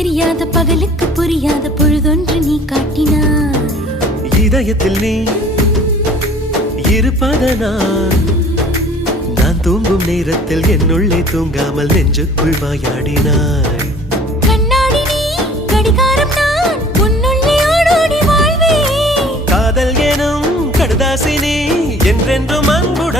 தெரியாத பகலுக்கு புரியாத பொழுதொன்று நீ காட்டினாய். இதயத்தில் நீ இருப்பதனால் நான் தூங்கும் நேரத்தில் என்னுள்ளே தூங்காமல் நெஞ்சுக்குள் வாயாடினாய். கண்ணாடி நீ கடிகாரம் நான் உன்னுள்ளே ஓடோடி வாழ்வே. காதல் எனும் கடுதாசி நீ என்றென்றும் அன்புடன்